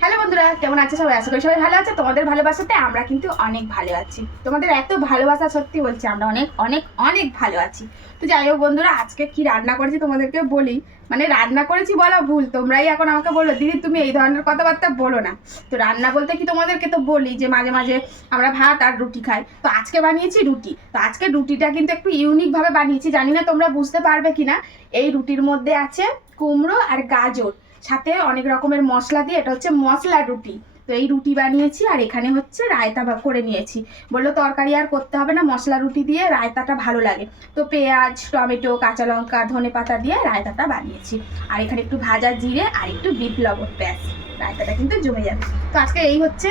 Hello বন্ধুরা, কেমন আছে সবাই? আশা করি সবাই ভালো আছে। তোমাদের ভালোবাসাতে আমরা কিন্তু অনেক ভালো আছি। তোমাদের এত ভালোবাসা, সত্যি বলছি আমরা অনেক অনেক অনেক ভালো আছি। তো যাই হোক বন্ধুরা, আজকে কি রান্না করেছি তোমাদেরকে বলি। মানে রান্না করেছি বলা ভুল, তোমরাই এখন আমাকে বলো দিদি তুমি এই ধরনের কথাবার্তা বলো না। তো রান্না বলতে কি তোমাদেরকে তো বলি যে মাঝে মাঝে আমরা ভাত আর রুটি খাই। তো আজকে বানিয়েছি রুটি। তো আজকে রুটিটা কিন্তু একটু ইউনিকভাবে বানিয়েছি, জানি না তোমরা বুঝতে পারবে কিনা। এই রুটির মধ্যে আছে কুমড়ো আর গাজর, সাথে অনেক রকমের মশলা দিয়ে, এটা হচ্ছে মশলা রুটি। তো এই রুটি বানিয়েছি আর এখানে হচ্ছে রায়তা করে নিয়েছি। বললো তরকারি আর করতে হবে না, মশলা রুটি দিয়ে রায়তাটা ভালো লাগে। তো পেঁয়াজ, টমেটো, কাঁচা লঙ্কা, ধনে পাতা দিয়ে রায়তাটা বানিয়েছি। আর এখানে একটু ভাজা জিরে আর একটু বিট লবণ, ব্যাস রায়তাটা কিন্তু জমে যাবে। তো আজকে এই হচ্ছে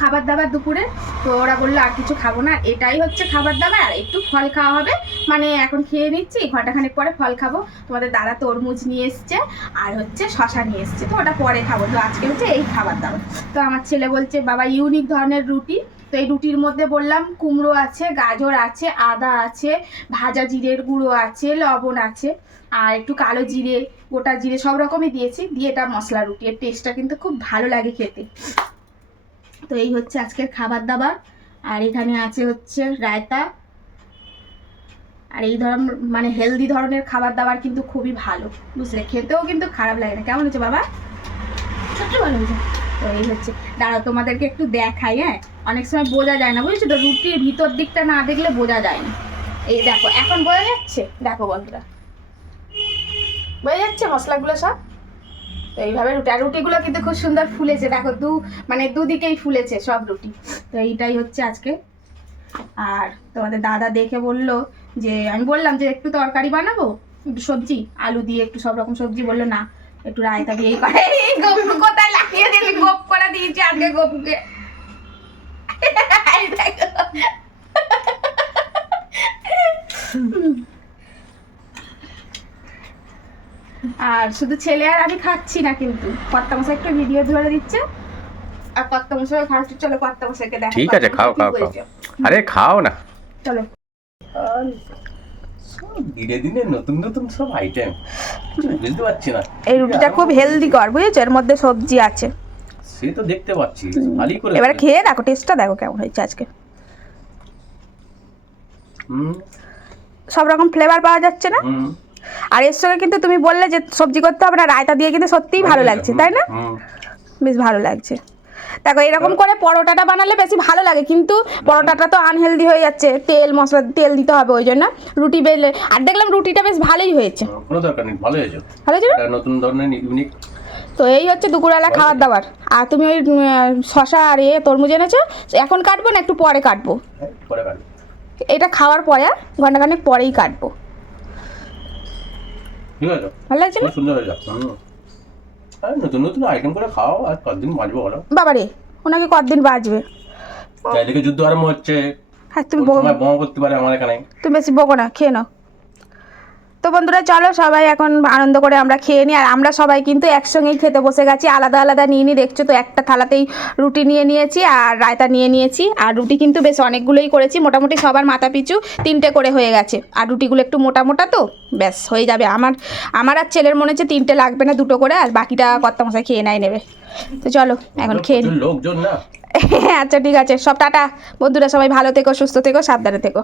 খাবার দাবার দুপুরে। তো ওরা বললো আর কিছু খাবো না, এটাই হচ্ছে খাবার দাবার, আর একটু ফল খাওয়া হবে। মানে এখন খেয়ে নিচ্ছি, ঘন্টাখানেক পরে ফল খাবো। তোমাদের দাদা তরমুজ নিয়ে এসছে আর হচ্ছে শশা নিয়ে এসছে, তো ওটা পরে খাবো। তো আজকে হচ্ছে এই খাবার দাবার। তো আমার ছেলে বলছে বাবা ইউনিক ধরনের রুটি। তো এই রুটির মধ্যে বললাম কুমড়ো আছে, গাজর আছে, আদা আছে, ভাজা জিরের গুঁড়ো আছে, লবণ আছে, আর একটু কালো জিরে, গোটা জিরে সব রকমই দিয়েছি, দিয়ে এটা মশলা রুটি। এর টেস্টটা কিন্তু খুব ভালো লাগে খেতে। তো এই হচ্ছে আজকের খাবার দাবার। আর এখানে আছে হচ্ছে রায়তা। আর এই ধরনের মানে হেলদি ধরনের খাবার দাবার কিন্তু খুবই ভালো, বুঝলে, খেতেও কিন্তু খারাপ লাগে না। কেমন হচ্ছে বাবা? সত্যি ভালো হয়েছে। তো এই হচ্ছে, দাঁড়াও তোমাদেরকে একটু দেখাই। হ্যাঁ, অনেক সময় বোঝা যায় না, বুঝেছো তো, রুটির ভিতর দিকটা না দেখলে বোঝা যায় না। এই দেখো এখন বোঝা যাচ্ছে, দেখো বন্ধুরা বোঝা যাচ্ছে মশলাগুলো সব। তো এইভাবে রুটি, আর রুটিগুলো কিন্তু খুব সুন্দর ফুলেছে, দেখো দুদিকেই ফুলেছে সব রুটি। তো এইটাই হচ্ছে আজকে। আর তোমাদের দাদা দেখে বললো যে, আমি বললাম যে একটু তরকারি বানাবো, একটু সবজি আলু দিয়ে, একটু সব রকম সবজি, বললো না একটু রায়তা দিয়েই করে। গপু কোথায় লাগিয়ে দিলি, গোপ করে দিয়েছি আজকে গপুকে। আর শুধু ছেলে আর আমি খাচ্ছি না, কিন্তু কর্তামশাই একটু ভিডিও ধরে দিচ্ছে। আর কর্তামশাই খাচ্ছি, চলো কর্তামশাইকে দেখো। ঠিক আছে, খাও খাও খাও। আরে খাও না, চলো। ধীরে ধীরে নতুন নতুন সব আইটেম, বুঝতে পারছি না। এই রুটিটা খুব হেলদি কর, বুঝেছো, এর মধ্যে সবজি আছে। সে তো দেখতে পাচ্ছি, ভালোই করে। এবারে খেয়ে দেখো, টেস্টটা দেখো কেমন হয়েছে আজকে। সব রকম ফ্লেভার পাওয়া যাচ্ছে না। আর এর সঙ্গে কিন্তু তুমি বললে যে সবজি করতে হবে না, রায়তা দিয়ে কিন্তু সত্যিই ভালো লাগছে, তাই না? বেশ ভালো লাগছে। দেখো এরকম করে পরোটাটা বানালে বেশি ভালো লাগে, কিন্তু পরোটাটা তো আনহেলদি হয়ে যাচ্ছে, তেল মশলা তেল দিতে হবে, ওই জন্য রুটি বেলে। আর দেখলাম রুটিটা বেশ ভালোই হয়েছে। কোনো দরকার নেই, ভালো হয়েছে, ভালো হয়েছে না? নতুন ধরনের ইউনিক। তো এই হচ্ছে দুপুরবেলা খাবার দাবার। আর তুমি ওই শশা আর তরমুজ এনেছো, এখন কাটবো না একটু পরে কাটবো? পরে কাটবো, এটা খাওয়ার পরে, ঘন্টাখানেক পরেই কাটবো। ঠিক আছে, ভালো লাগছে না? সুন্দর হয়ে যাচ্ছে। নতুন নতুন আইটেম করে খাও, আর কতদিন বাঁচবো বলো? বাবারে, ওনাকে কতদিন বাঁচবে? চারিদিকে যুদ্ধ আরম্ভ হচ্ছে। হ্যাঁ তুমি বোমা করতে পারে আমার এখানে। তুমি বেশি বকো না, খেয়ে নাও। তো বন্ধুরা চলো সবাই এখন আনন্দ করে আমরা খেয়ে নিই। আর আমরা সবাই কিন্তু একসঙ্গেই খেতে বসে গেছি, আলাদা আলাদা নিয়ে নিই, দেখছো তো একটা থালাতেই রুটি নিয়ে নিয়েছি আর রায়তা নিয়ে নিয়েছি। আর রুটি কিন্তু বেশ অনেকগুলোই করেছি, মোটামুটি সবার মাথা পিছু 3টে করে হয়ে গেছে। আর রুটিগুলো একটু মোটা মোটা, তো ব্যাস হয়ে যাবে। আমার আর ছেলের মনে হচ্ছে 3টে লাগবে না, 2টো করে, আর বাকিটা কর্তামশাই খেয়ে নেবে। তো চলো এখন খেয়ে নিই। লোকজন না। আচ্ছা ঠিক আছে, সব টাটা বন্ধুরা, সবাই ভালো থেকো, সুস্থ থেকো, সাবধানে থেকো।